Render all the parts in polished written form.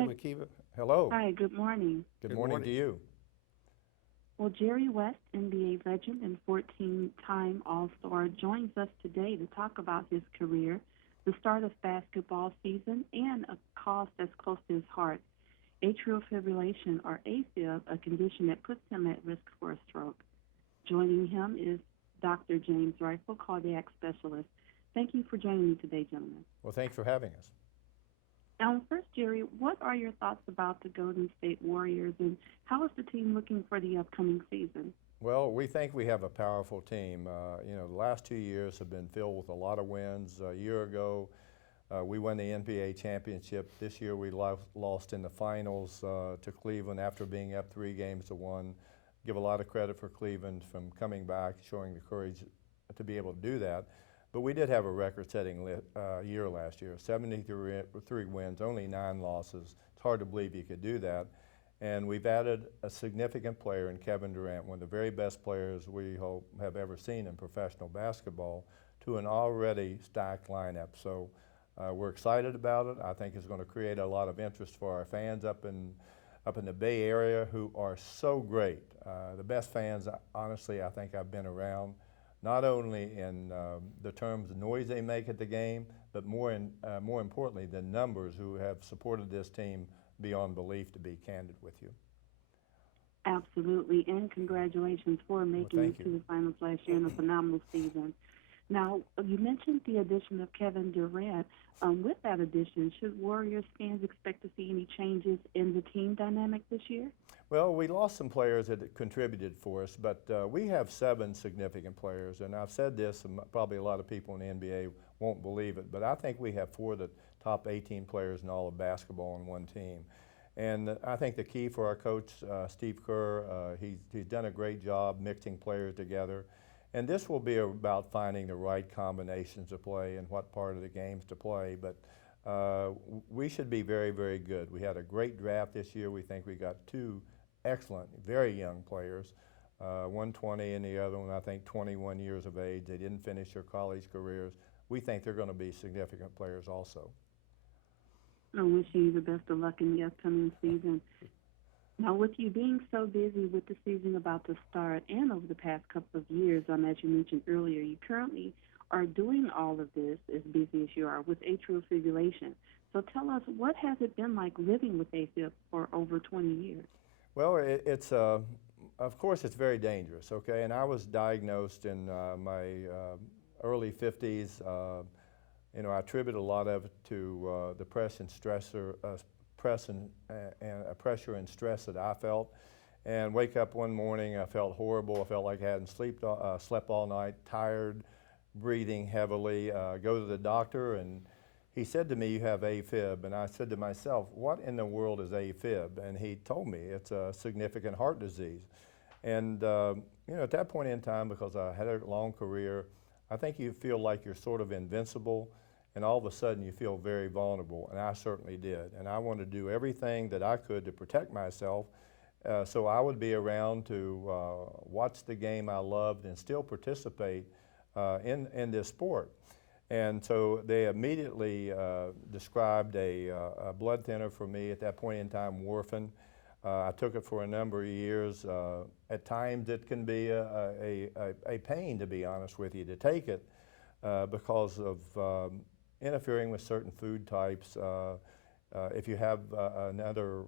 Hi, Makiba. Hello. hi, good morning. Good Good morning to morning. you. Well, Jerry West, NBA legend and 14-time All-Star, joins us today to talk about his career, the start of basketball season, and a cause that's close to his heart, atrial fibrillation, or AFib, a condition that puts him at risk for a stroke. Joining him is Dr. James Rifle, cardiac specialist. Thank you for joining me today, gentlemen. Well, thanks for having us. First, Jerry, what are your thoughts about the Golden State Warriors and how is the team looking for the upcoming season? Well, we think we have a powerful team. The last 2 years have been filled with a lot of wins. A year ago, we won the NBA championship. This year, we lost in the finals to Cleveland after being up 3 games to 1. Give a lot of credit for Cleveland from coming back, showing the courage to be able to do that. But we did have a record-setting year last year, 73 wins, only 9 losses. It's hard to believe you could do that. And we've added a significant player in Kevin Durant, one of the very best players we hope have ever seen in professional basketball, to an already stacked lineup. So we're excited about it. I think it's going to create a lot of interest for our fans up in the Bay Area who are so great. The best fans, honestly, I think I've been around. Not only in the terms of noise they make at the game, but more importantly, the numbers who have supported this team beyond belief, to be candid with you. Absolutely, and congratulations for making thank it to you. the finals last year in a phenomenal season. Now, you mentioned the addition of Kevin Durant. With that addition, should Warriors fans expect to see any changes in the team dynamic this year? Well, we lost some players that contributed for us, but we have 7 significant players, and I've said this, and probably a lot of people in the NBA won't believe it, but I think we have 4 of the top 18 players in all of basketball on one team. And I think the key for our coach, Steve Kerr, he's done a great job mixing players together. And this will be about finding the right combinations to play and what part of the games to play. But we should be very, very good. We had a great draft this year. We think we got 2 excellent, very young players. One 20 and the other one, I think, 21 years of age. They didn't finish their college careers. We think they're going to be significant players also. I wish you the best of luck in the upcoming season. Now, with you being so busy with the season about to start and over the past couple of years, as you mentioned earlier, you currently are doing all of this, as busy as you are, with atrial fibrillation. So tell us, what has it been like living with AFib for over 20 years? Well, it's of course, it's very dangerous, okay? And I was diagnosed in my early 50s. I attribute a lot of it to the pressure and stress that I felt. And wake up one morning, I felt horrible. I felt like I hadn't slept all night, tired, breathing heavily. Go to the doctor, and he said to me, "You have AFib." And I said to myself, "What in the world is AFib?" And he told me it's a significant heart disease. And at that point in time, because I had a long career, I think you feel like you're sort of invincible, and all of a sudden you feel very vulnerable, and I certainly did. And I wanted to do everything that I could to protect myself, so I would be around to watch the game I loved and still participate in this sport. And so they immediately described a blood thinner for me at that point in time, warfarin. I took it for a number of years. At times it can be a pain, to be honest with you, to take it because of interfering with certain food types. If you have another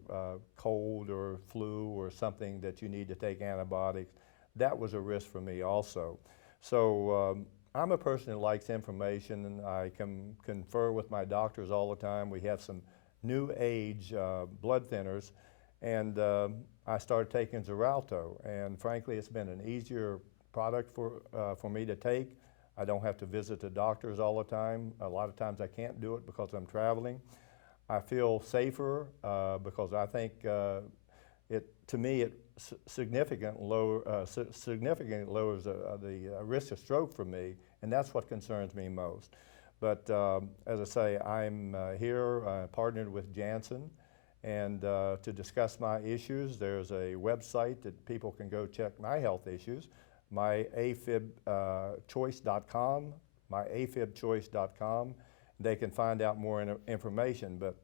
cold or flu or something that you need to take antibiotics, that was a risk for me also. So I'm a person who likes information, and I can confer with my doctors all the time. We have some new age blood thinners, and I started taking Xarelto, and frankly it's been an easier product for me to take. I don't have to visit the doctors all the time. A lot of times I can't do it because I'm traveling. I feel safer because I think to me it significantly lowers the risk of stroke for me, and that's what concerns me most. But as I say, I'm here partnered with Janssen, and to discuss my issues. There's a website that people can go check my health issues, myafibchoice.com, myafibchoice.com. They can find out more information, but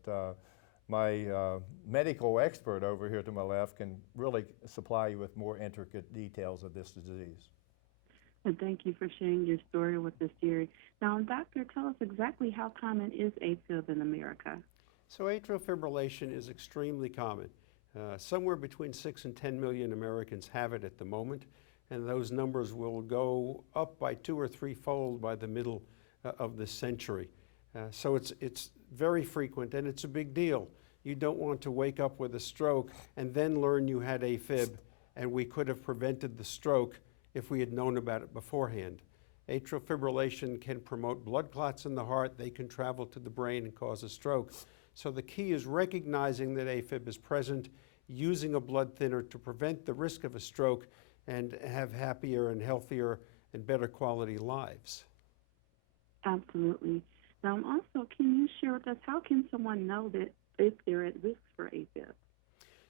medical expert over here to my left can really supply you with more intricate details of this disease. And thank you for sharing your story with us, Jerry. Now, doctor, tell us exactly how common is AFib in America? So atrial fibrillation is extremely common. Somewhere between 6 and 10 million Americans have it at the moment, and those numbers will go up by 2 or 3-fold by the middle of this century. So it's very frequent, and it's a big deal. You don't want to wake up with a stroke and then learn you had AFib, and we could have prevented the stroke if we had known about it beforehand. Atrial fibrillation can promote blood clots in the heart. They can travel to the brain and cause a stroke. So the key is recognizing that AFib is present, using a blood thinner to prevent the risk of a stroke, and have happier and healthier and better quality lives. Absolutely. Now, also, can you share with us how can someone know that if they're at risk for AFib?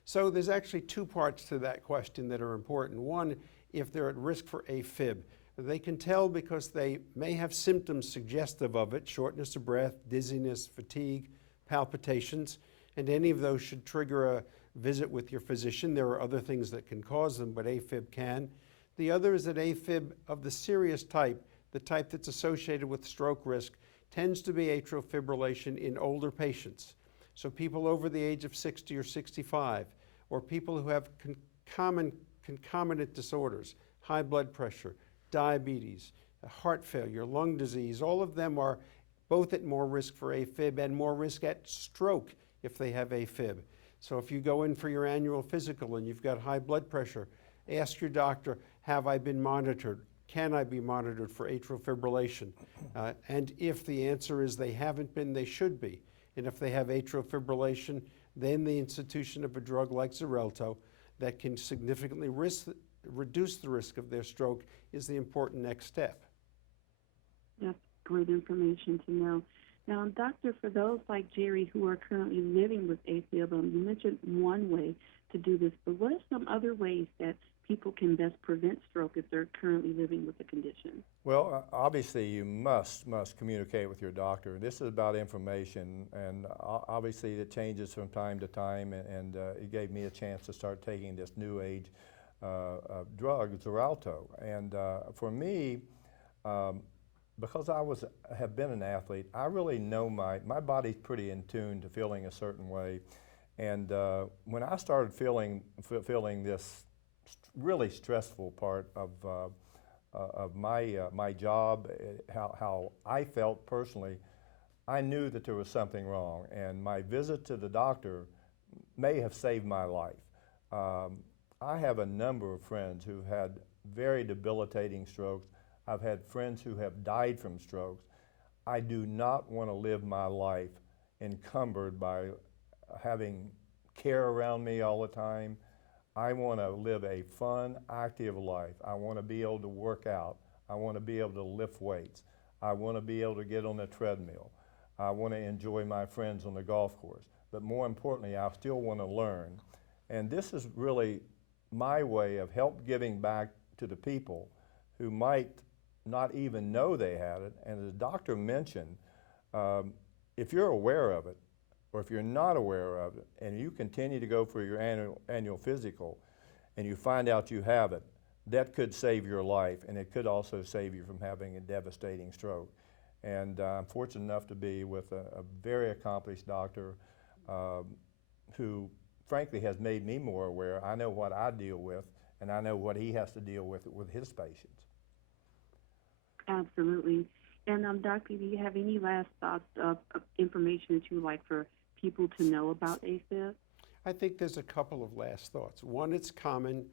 So there's actually 2 parts to that question that are important. One, if they're at risk for AFib. They can tell because they may have symptoms suggestive of it: shortness of breath, dizziness, fatigue, palpitations, and any of those should trigger a visit with your physician. There are other things that can cause them, but AFib can. The other is that AFib of the serious type, the type that's associated with stroke risk, tends to be atrial fibrillation in older patients. So people over the age of 60 or 65, or people who have concomitant disorders, high blood pressure, diabetes, heart failure, lung disease, all of them are both at more risk for AFib and more risk at stroke if they have AFib. So if you go in for your annual physical and you've got high blood pressure, ask your doctor, have I been monitored? Can I be monitored for atrial fibrillation? And if the answer is they haven't been, they should be. And if they have atrial fibrillation, then the institution of a drug like Xarelto that can significantly reduce the risk of their stroke is the important next step. That's great information to know. Now, doctor, for those like Jerry who are currently living with AFib, you mentioned one way to do this, but what are some other ways that people can best prevent stroke if they're currently living with the condition? Well, obviously you must communicate with your doctor. This is about information, and obviously it changes from time to time, and it gave me a chance to start taking this new age drug, Xarelto. And for me, because I have been an athlete, I really know my body's pretty in tune to feeling a certain way. And when I started feeling this really stressful part of my job, how I felt personally, I knew that there was something wrong. And my visit to the doctor may have saved my life. I have a number of friends who've had very debilitating strokes. I've had friends who have died from strokes. I do not want to live my life encumbered by having care around me all the time. I want to live a fun, active life. I want to be able to work out. I want to be able to lift weights. I want to be able to get on a treadmill. I want to enjoy my friends on the golf course. But more importantly, I still want to learn. And this is really my way of giving back to the people who might not even know they had it. And as the doctor mentioned, if you're aware of it, or if you're not aware of it, and you continue to go for your annual physical, and you find out you have it, that could save your life, and it could also save you from having a devastating stroke. And I'm fortunate enough to be with a very accomplished doctor who, frankly, has made me more aware. I know what I deal with, and I know what he has to deal with his patients. Absolutely. And doctor, do you have any last thoughts of information that you would like for people to know about AFib? I think there's a couple of last thoughts. One, it's common,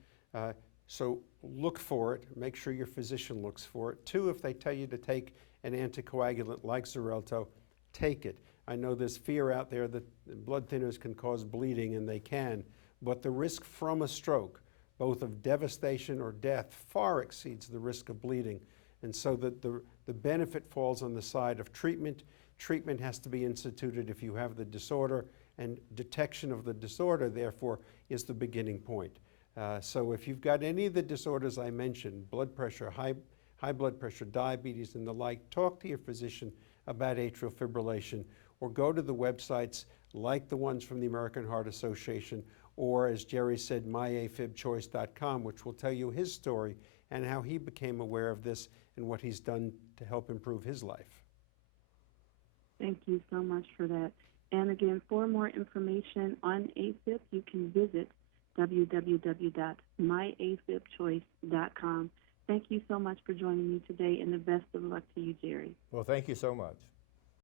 so look for it. Make sure your physician looks for it. Two, if they tell you to take an anticoagulant like Xarelto, take it. I know there's fear out there that blood thinners can cause bleeding, and they can, but the risk from a stroke, both of devastation or death, far exceeds the risk of bleeding. And so that the benefit falls on the side of treatment. Treatment has to be instituted if you have the disorder, and detection of the disorder, therefore, is the beginning point. So if you've got any of the disorders I mentioned, blood pressure, high blood pressure, diabetes, and the like, talk to your physician about atrial fibrillation, or go to the websites like the ones from the American Heart Association, or as Jerry said, myafibchoice.com, which will tell you his story and how he became aware of this and what he's done to help improve his life. Thank you so much for that. And again, for more information on AFib, you can visit www.myafibchoice.com. Thank you so much for joining me today, and the best of luck to you, Jerry. Well, thank you so much.